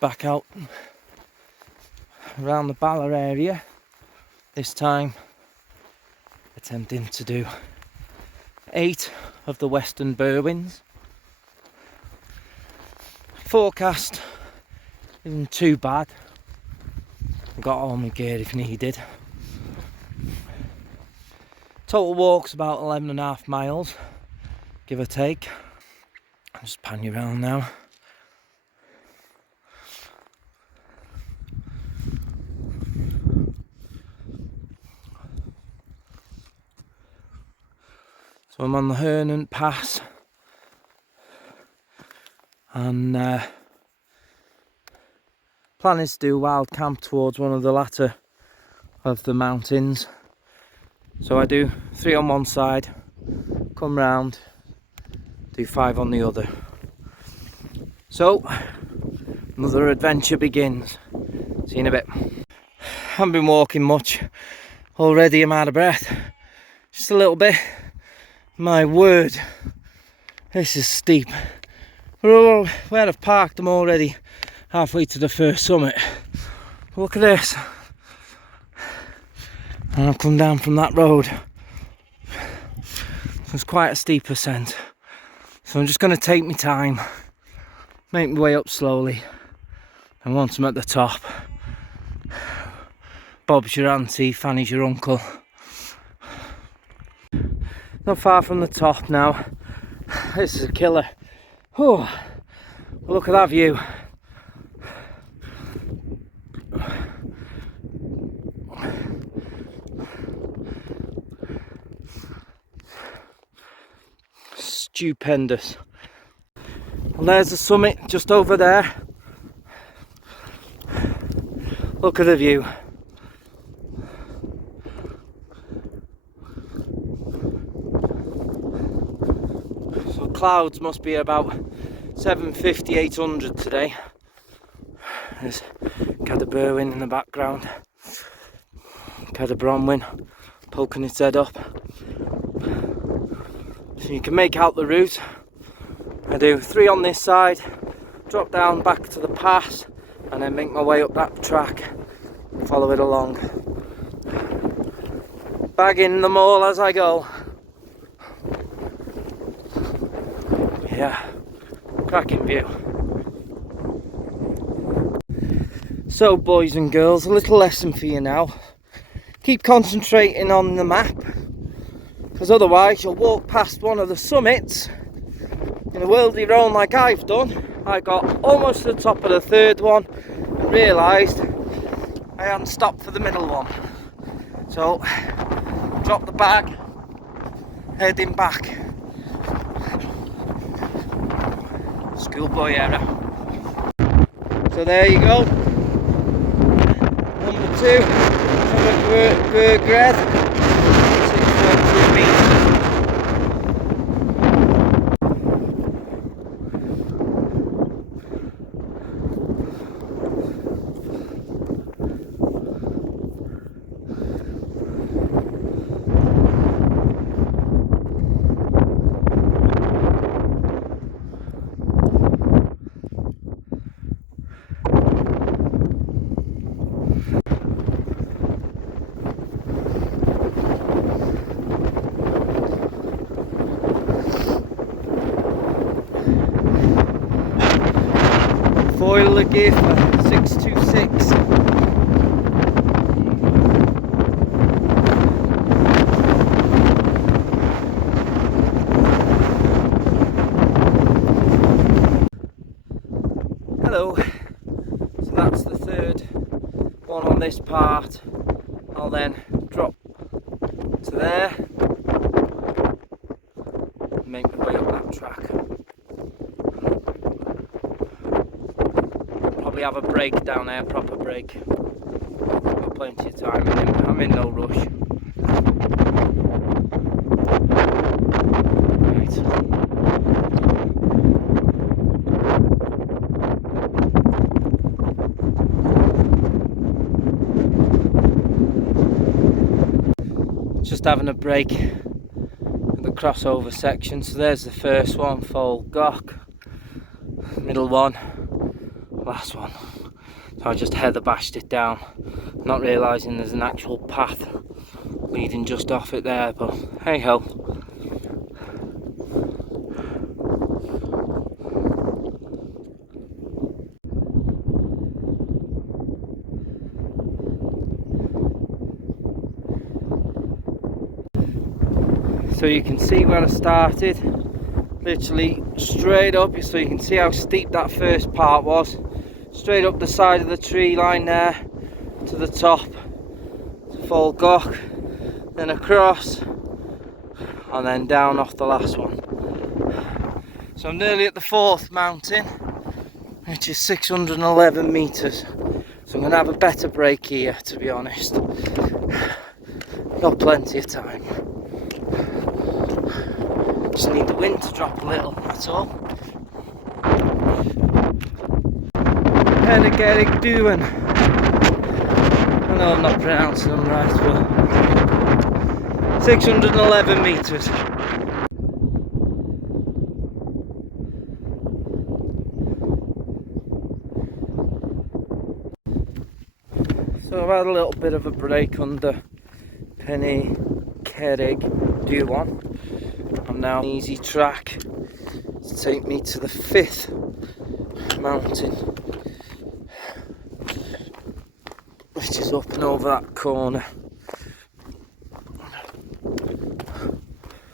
back out around the Bala area, this time attempting to do 8 of the Western Berwyns. Forecast isn't too bad. I've got all my gear if needed. Total walk's about 11.5 miles, give or take. I'll just pan you around now. So I'm on the Hernant Pass, and plan is to do a wild camp towards one of the latter of the mountains. So I do 3 on one side, come round, do 5 on the other. So another adventure begins. See you in a bit. Haven't been walking much already. I'm out of breath, just a little bit. My word, this is steep. Where I've parked them already, halfway to the first summit. Look at this. And I've come down from that road. It's quite a steep ascent. So I'm just going to take my time, make my way up slowly. And once I'm at the top, Bob's your auntie, Fanny's your uncle. Not far from the top now. This is a killer. Oh, look at that view. Stupendous. And there's the summit just over there. Look at the view. Clouds must be about 750, 800 today. There's Cad Berwyn in the background. Cad Bronwyn poking its head up. So you can make out the route. I do 3 on this side, drop down back to the pass, and then make my way up that track, follow it along, bagging them all as I go. Yeah, cracking view. So boys and girls, a little lesson for you now. Keep concentrating on the map, because otherwise you'll walk past one of the summits in a worldly roam like I've done. I got almost to the top of the 3rd one and realised I hadn't stopped for the middle one. So, drop the bag, heading back. Schoolboy error. So there you go. Number 2, Berwyns, 6.2 meters. Foil the gear for 626. Hello. So that's the 3rd one on this part. I'll then drop to there and make my way up that track. Probably have a break down there, proper break. Got plenty of time in it. I'm in no rush. Right. Just having a break at the crossover section. So there's the first one, Foal Gok. Middle one last one. So I just heather bashed it down, not realising there's an actual path leading just off it there, but hey ho. So you can see where I started, literally straight up, so you can see how steep that first part was. Straight up the side of the tree line there to the top, to Full Gok, then across, and then down off the last one. So I'm nearly at the fourth mountain, which is 611 metres. So I'm going to have a better break here, to be honest. Got plenty of time. Just need the wind to drop a little, that's all. Hennegerig Duwen. I know I'm not pronouncing them right, but 611 metres. So I've had a little bit of a break under Hennegerig Duwen. I'm now on an easy track to take me to the fifth mountain, which is up and over that corner.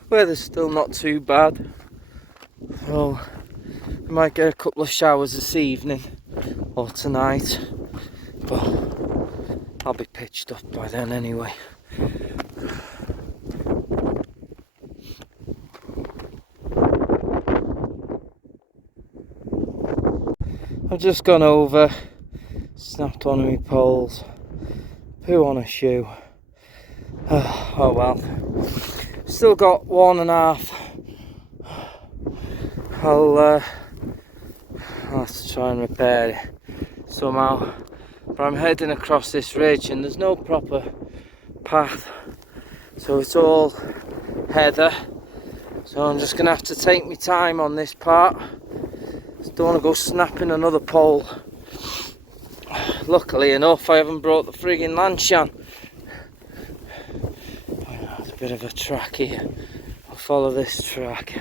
Weather's still not too bad, so I might get a couple of showers this evening or tonight, but I'll be pitched up by then anyway. I've just gone over, snapped one of my poles, poo on a shoe. Oh well, still got 1.5. I'll have to try and repair it somehow. But I'm heading across this ridge and there's no proper path, so it's all heather. So I'm just gonna have to take my time on this part. Don't want to go snapping another pole. Luckily enough, I haven't brought the friggin' Lanshan. There's a bit of a track here. I'll follow this track.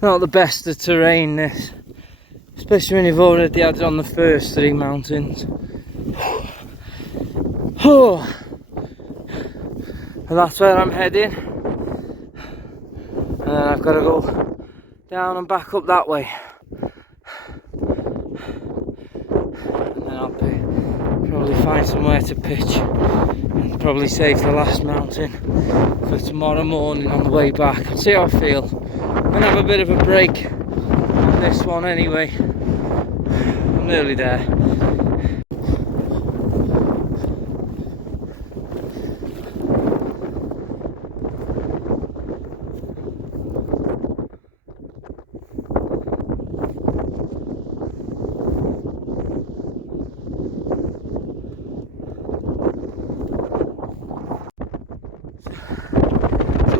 Not the best of terrain, this. Especially when you've already had it on the first 3 mountains. Oh. And that's where I'm heading. And then I've got to go down and back up that way, and then I'll probably find somewhere to pitch and probably save the last mountain for tomorrow morning on the way back. I'll see how I feel. I'm gonna have a bit of a break on this one anyway. I'm nearly there.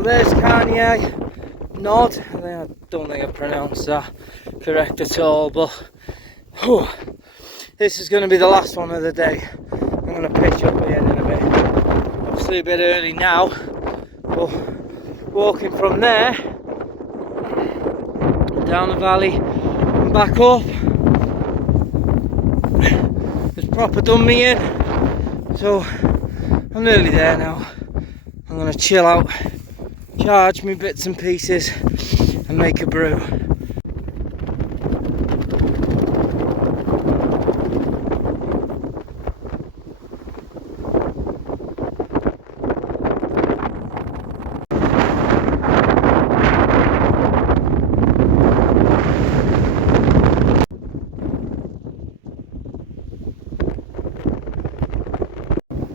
There's Kanye Nod. I don't think I pronounced that correct at all, but this is going to be the last one of the day. I'm going to pitch up again in a bit. Obviously a bit early now, but walking from there down the valley and back up has proper done me in. So I'm nearly there now. I'm going to chill out, charge me bits and pieces and make a brew.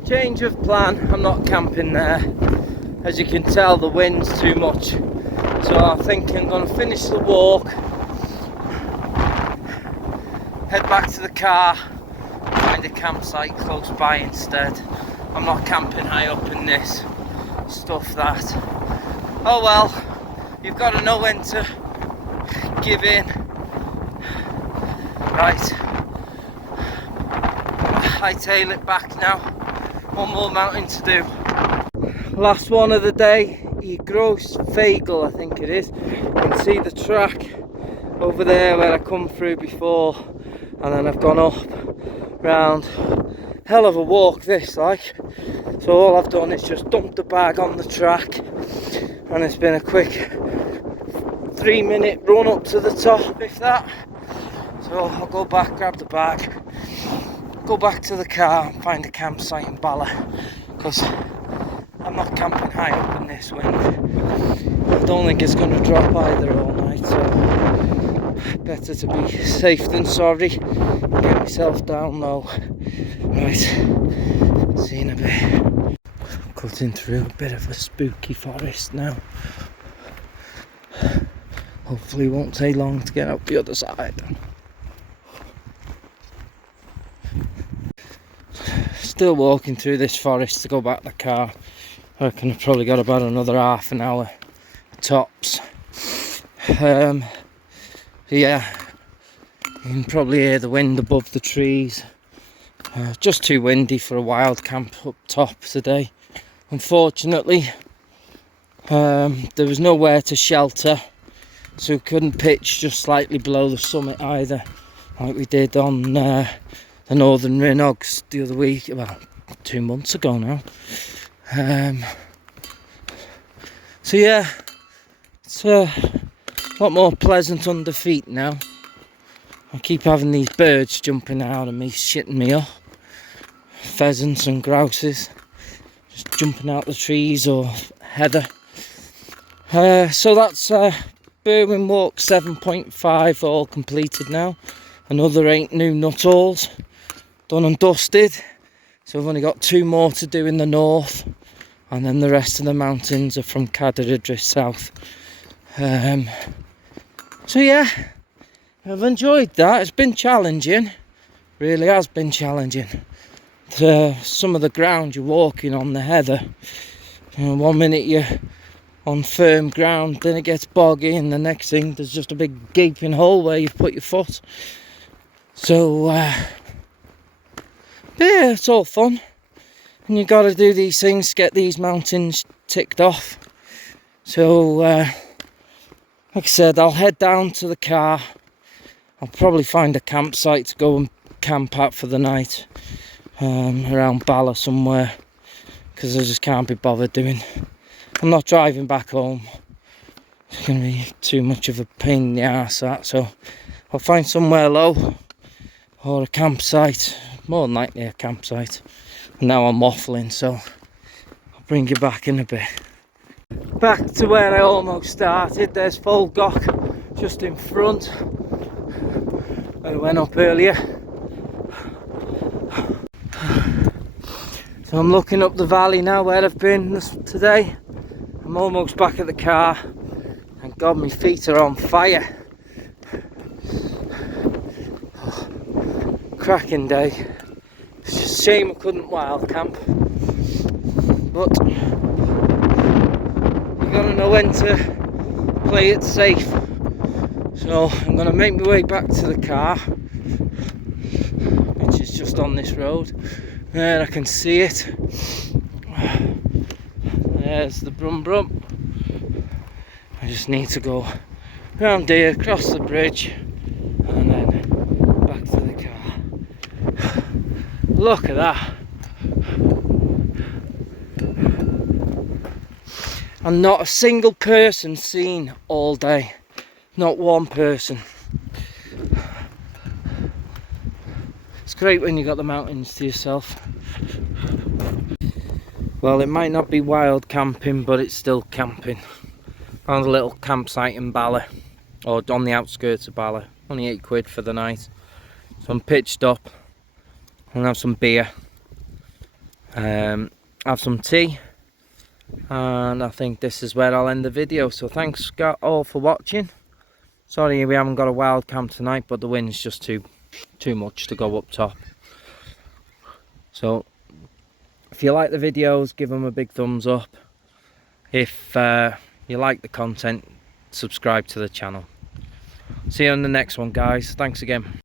Change of plan, I'm not camping there. As you can tell, the wind's too much, so I think I'm going to finish the walk, head back to the car, find a campsite close by instead. I'm not camping high up in this stuff that, oh well, you've got to know when to give in Right, hightail it back now. One more mountain to do. Last one of the day, Gross Fagel, I think it is. You can see the track over there where I come through before, and then I've gone up round. Hell of a walk this, like. So all I've done is just dump the bag on the track, and it's been a quick 3-minute run up to the top, if that. So I'll go back, grab the bag, go back to the car and find a campsite in Bala, because I'm not camping high up in this wind. I don't think it's going to drop either all night, so better to be safe than sorry. Get myself down low. Right, see you in a bit. Cutting through a bit of a spooky forest now. Hopefully it won't take long to get out the other side. Still walking through this forest to go back to the car. I reckon I've probably got about another half an hour tops. Yeah, you can probably hear the wind above the trees. Just too windy for a wild camp up top today. Unfortunately, there was nowhere to shelter, so we couldn't pitch just slightly below the summit either, like we did on the Northern Rhinogs the other week, well, 2 months ago now. So yeah, it's a lot more pleasant under feet now. I keep having these birds jumping out of me, shitting me up. Pheasants and grouses just jumping out the trees, or heather. So that's Berwyn Walk 7.5 all completed now. Another 8 new nuttalls done and dusted. So we've only got 2 more to do in the north, and then the rest of the mountains are from Cadaridris south. So yeah, I've enjoyed that. It's been challenging, really has been challenging. Some of the ground you're walking on, the heather, you know, 1 minute you're on firm ground, then it gets boggy, and the next thing there's just a big gaping hole where you've put your foot. So yeah, it's all fun, and you've got to do these things to get these mountains ticked off. So like I said, I'll head down to the car. I'll probably find a campsite to go and camp at for the night, around Bala somewhere, because I just can't be bothered doing. I'm not driving back home. It's going to be too much of a pain in the arse, that. So I'll find somewhere low, or a campsite, more than likely a campsite. And now I'm waffling, so I'll bring you back in a bit. Back to where I almost started. There's Folgok just in front, where I went up earlier. So I'm looking up the valley now where I've been today. I'm almost back at the car. Thank God my feet are on fire. Oh, cracking day. It's just a shame I couldn't wild camp, but you gotta know when to play it safe. So I'm gonna make my way back to the car, which is just on this road. There, I can see it. There's the Brum Brum. I just need to go round here, cross the bridge, and then back to the car. Look at that. And not a single person seen all day. Not one person. It's great when you got the mountains to yourself. Well, it might not be wild camping, but it's still camping. Found a little campsite in Bala, or on the outskirts of Bala. Only £8 for the night. So I'm pitched up. I'm gonna have some beer, have some tea, and I think this is where I'll end the video. So thanks all for watching. Sorry we haven't got a wild camp tonight, but the wind's just too much to go up top. So if you like the videos, give them a big thumbs up. If you like the content, subscribe to the channel. See you on the next one, guys. Thanks again.